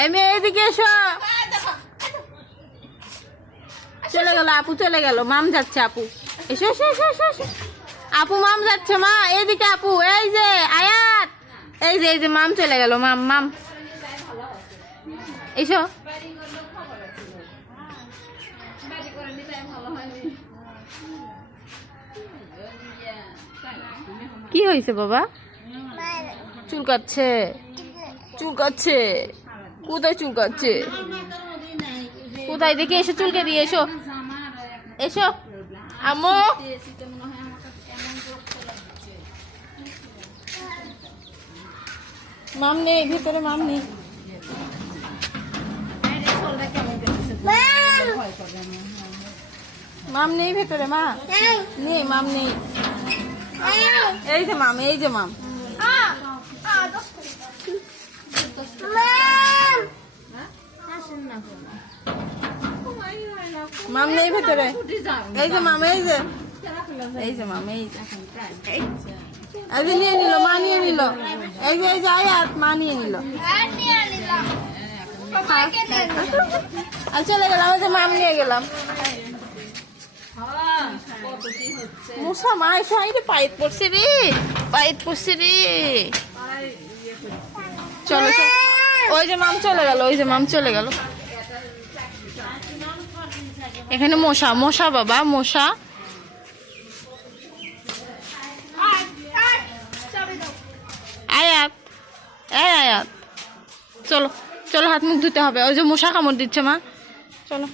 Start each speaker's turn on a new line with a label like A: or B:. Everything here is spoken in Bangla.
A: এই মেয়ে এদিকে এসো। চলে গেল আপু, চলে গেল। মাম যাচ্ছে আপু। এসো এসো এসো এসো এসো। আপু, মাম যাচ্ছে, মা। এইদিকে আপু, এই যে, আয়াত। এই যে এই যে, মাম চলে গেল, মাম মাম। এসো। কি হয়েছে বাবা? চুল কাটছে চুলকাচ্ছে। চুলকাচ্ছে। কোথায় চুলকাচ্ছে? কোথায় দেখে এসো, চুলকে দিয়ে এসো। এসো। আম্মু। মাম নেই, ভিতরে মাম নেই। মাম নেই ভেতরে, মা। নেই, মাম নেই। এই যে মাম, এই যে মাম। মাম নেই ভেতরে। এই যে মাম, এই যে। এই যে মাম, এই যে। নিয়ে নিল, মা নিয়ে নিল। এই যে এই যে আয়াত মা নিয়ে নিল। আর চলে গেলাম ওই যে মাম নিয়ে গেলাম। মুসা, মা, এসো আইরে পাইত পড়ছে রে পাইত পড়ছে রে। চলো। ওই যে মাম চলে গেল, ওই যে মাম চলে গেল। এখানে মশা মশা বাবা, মশা। আয়াত এই আয়াত চলো চলো হাত মুখ ধুতে হবে। ওই যে মশা কামড় দিচ্ছে, মা। চলো।